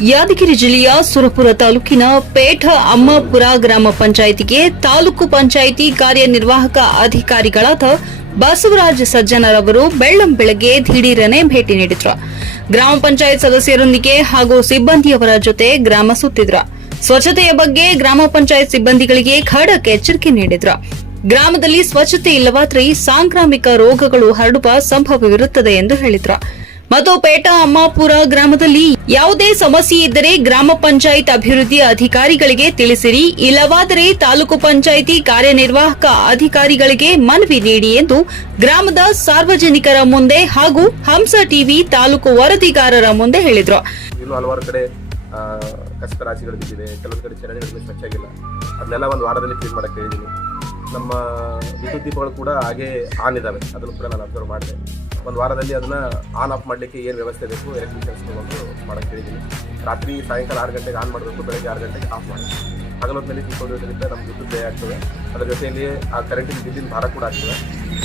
ಯಾದಗಿರಿ ಜಿಲ್ಲೆಯ ಸುರಪುರ ತಾಲೂಕಿನ ಪೇಠ ಅಮ್ಮಾಪುರ ಗ್ರಾಮ ಪಂಚಾಯಿತಿಗೆ ತಾಲೂಕು ಪಂಚಾಯಿತಿ ಕಾರ್ಯನಿರ್ವಾಹಕ ಅಧಿಕಾರಿಗಳಾದ ಬಸವರಾಜ ಸಜ್ಜನರವರು ಬೆಳ್ಳಂ ಬೆಳಗ್ಗೆ ದಿಢೀರನೆ ಭೇಟಿ ನೀಡಿದ್ರು. ಗ್ರಾಮ ಪಂಚಾಯತ್ ಸದಸ್ಯರೊಂದಿಗೆ ಹಾಗೂ ಸಿಬ್ಬಂದಿಯವರ ಜೊತೆ ಗ್ರಾಮ ಸುತ್ತಿದ್ರು. ಸ್ವಚ್ಛತೆಯ ಬಗ್ಗೆ ಗ್ರಾಮ ಪಂಚಾಯತ್ ಸಿಬ್ಬಂದಿಗಳಿಗೆ ಖಡಕ್ ಎಚ್ಚರಿಕೆ ನೀಡಿದ್ರು. ಗ್ರಾಮದಲ್ಲಿ ಸ್ವಚ್ಛತೆ ಇಲ್ಲವಾದ್ರೆ ಸಾಂಕ್ರಾಮಿಕ ರೋಗಗಳು ಹರಡುವ ಸಂಭವವಿರುತ್ತದೆ ಎಂದು ಹೇಳಿದ್ರು. ಮತ್ತು ಅಮ್ಮಾಪುರ ಗ್ರಾಮದಲ್ಲಿ ಯಾವುದೇ ಸಮಸ್ಯೆ ಇದ್ದರೆ ಗ್ರಾಮ ಪಂಚಾಯತ್ ಅಭಿವೃದ್ಧಿ ಅಧಿಕಾರಿಗಳಿಗೆ ತಿಳಿಸಿರಿ. ಇಲ್ಲವಾದರೆ ತಾಲೂಕು ಪಂಚಾಯಿತಿ ಕಾರ್ಯನಿರ್ವಾಹಕ ಅಧಿಕಾರಿಗಳಿಗೆ ಮನವಿ ನೀಡಿ ಎಂದು ಗ್ರಾಮದ ಸಾರ್ವಜನಿಕರ ಮುಂದೆ ಹಾಗೂ ಹಂಸ ಟಿವಿ ತಾಲೂಕು ವರದಿಗಾರರ ಮುಂದೆ ಹೇಳಿದ್ರು. ಹಲವಾರು ಬಿದ್ದಿದೆ. ಕೆಲವೊಂದು ಕಡೆ ಚರಂಡಿಗಳು ಸ್ವಚ್ಛ ಆಗಿಲ್ಲ. ಅದನ್ನೆಲ್ಲ ಒಂದು ವಾರದಲ್ಲಿ ಕ್ಲೀನ್ ಮಾಡಕ್ಕೆ ಹೇಳಿದ್ದೀನಿ ನಮ್ಮ ವಿದ್ಯುತ್ ದೀಪಗಳು ಕೂಡ ಹಾಗೆ ಆನ್ ಇದ್ದಾವೆ ಅದನ್ನು ಕೂಡ ನಾನು ಅಬ್ಸರ್ವ್ ಮಾಡಿದೆ. ಒಂದು ವಾರದಲ್ಲಿ ಅದನ್ನು ಆನ್ ಆಫ್ ಮಾಡಲಿಕ್ಕೆ ಏನು ವ್ಯವಸ್ಥೆ ಬೇಕು ಎಲೆಕ್ಟ್ರಿಷಿಯನ್ಸ್ ಒಂದು ಮಾಡಕ್ಕೆ ಹೇಳಿದ್ದೀನಿ ರಾತ್ರಿ ಸಾಯಂಕಾಲ ಆರು ಗಂಟೆಗೆ ಆನ್ ಮಾಡಬೇಕು, ಬೆಳಗ್ಗೆ ಆರು ಗಂಟೆಗೆ ಆಫ್ ಮಾಡಿ ಹಗಲೊತ್ತಿನಲ್ಲಿ ತಿಳ್ಕೊಂಡಿರೋದ್ರಿಂದ ನಮ್ಮ ವಿದ್ಯುತ್ ವ್ಯಯ ಆಗ್ತದೆ. ಅದರ ಜೊತೆಯಲ್ಲಿ, ಆ ಕರೆಂಟಿನ ಬಿಲ್ಲಿನ ಭಾರ ಕೂಡ ಆಗ್ತದೆ.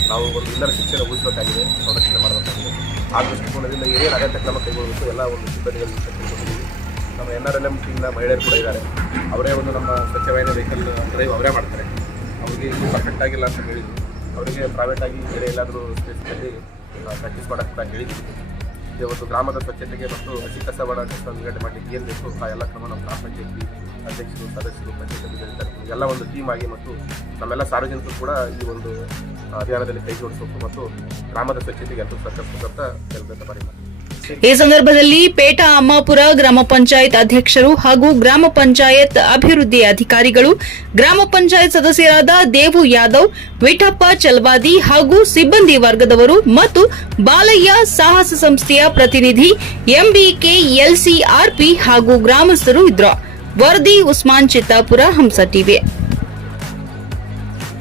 ನಾವು ಒಂದು ಎಲ್ಲರ ಶಿಕ್ಷಣ ಉಳಿಸಬೇಕಾಗಿದೆ, ಸಂರಕ್ಷಣೆ ಮಾಡಬೇಕಾಗಿದೆ. ಆ ದೃಷ್ಟಿಕೋನದಿಂದ ಏನೇನು ಅಗತ್ಯ ಕ್ರಮ ಕೈಗೊಳ್ಳಬೇಕು ಎಲ್ಲ ಒಂದು ಸಿಬ್ಬಂದಿಗಳನ್ನು ತಿಳ್ಕೊಂಡಿದ್ದೀವಿ ನಮ್ಮ ಎನ್ ಆರ್ ಎಲ್ ಎಂ ಟೀಮ್ನ ಮಹಿಳೆಯರು ಕೂಡ ಇದ್ದಾರೆ. ಅವರೇ ಒಂದು ನಮ್ಮ ಸ್ವಚ್ಛವಾಹಿನಿ ವೆಹಿಕಲ್ ಡ್ರೈವ್ ಅವರೇ ಮಾಡ್ತಾರೆ. ಅವರಿಗೆ ಪರ್ಫೆಕ್ಟ್ ಆಗಿಲ್ಲ ಅಂತ ಹೇಳಿದ್ವಿ ಅವರಿಗೆ ಪ್ರೈವೇಟ್ ಆಗಿ ಬೇರೆ ಎಲ್ಲಾದರೂ ಸ್ಪೇಸ್ನಲ್ಲಿ ಪ್ರಾಕ್ಟೀಸ್ ಮಾಡೋಕ್ಕೆ ಹೇಳಿದ್ವಿ ಇದು ಒಂದು ಗ್ರಾಮದ ಸ್ವಚ್ಛತೆಗೆ ಮತ್ತು ಹಸಿ ಕಸವಾಡ ಕಸ ವಿಂಗಡಣೆ ಮಾಡಲಿಕ್ಕೆ ಏನು ಬೇಕು, ಆ ಎಲ್ಲ ಕ್ರಮ ನಮ್ಮ ಗ್ರಾಮ ಪಂಚಾಯತಿ ಅಧ್ಯಕ್ಷರು, ಸದಸ್ಯರು, ಪಂಚಾಯತ್ ಎಲ್ಲ ಒಂದು ಟೀಮ್ ಆಗಿ ಮತ್ತು ನಮ್ಮೆಲ್ಲ ಸಾರ್ವಜನಿಕರು ಕೂಡ ಈ ಒಂದು ಅಭಿಯಾನದಲ್ಲಿ ಕೈ ಮತ್ತು ಗ್ರಾಮದ ಸ್ವಚ್ಛತೆಗೆ ಎಲ್ಲರೂ ಅಂತ ಮಾಡಿ ಬಾರಿ ಈ ಸಂದರ್ಭದಲ್ಲಿ ಪೇಟಾ ಅಮ್ಮಾಪುರ ಗ್ರಾಮ ಪಂಚಾಯತ್ ಅಧ್ಯಕ್ಷರು ಹಾಗೂ ಗ್ರಾಮ ಪಂಚಾಯತ್ ಅಭಿವೃದ್ಧಿ ಅಧಿಕಾರಿಗಳು, ಗ್ರಾಮ ಪಂಚಾಯತ್ ಸದಸ್ಯರಾದ ದೇವು ಯಾದವ್, ವಿಠಪ್ಪ ಚಲ್ವಾದಿ ಹಾಗೂ ಸಿಬ್ಬಂದಿ ವರ್ಗದವರು ಮತ್ತು ಬಾಲಯ್ಯ ಸಾಹಸ ಸಂಸ್ಥೆಯ ಪ್ರತಿನಿಧಿ ಎಂಬಿಕೆ ಎಲ್ಸಿಆರ್ಪಿ ಹಾಗೂ ಗ್ರಾಮಸ್ಥರು ಇದ್ರು ವರದಿ ಉಸ್ಮಾನ್ ಚಿತ್ತಾಪುರ, ಹಂಸ ಟಿವಿ.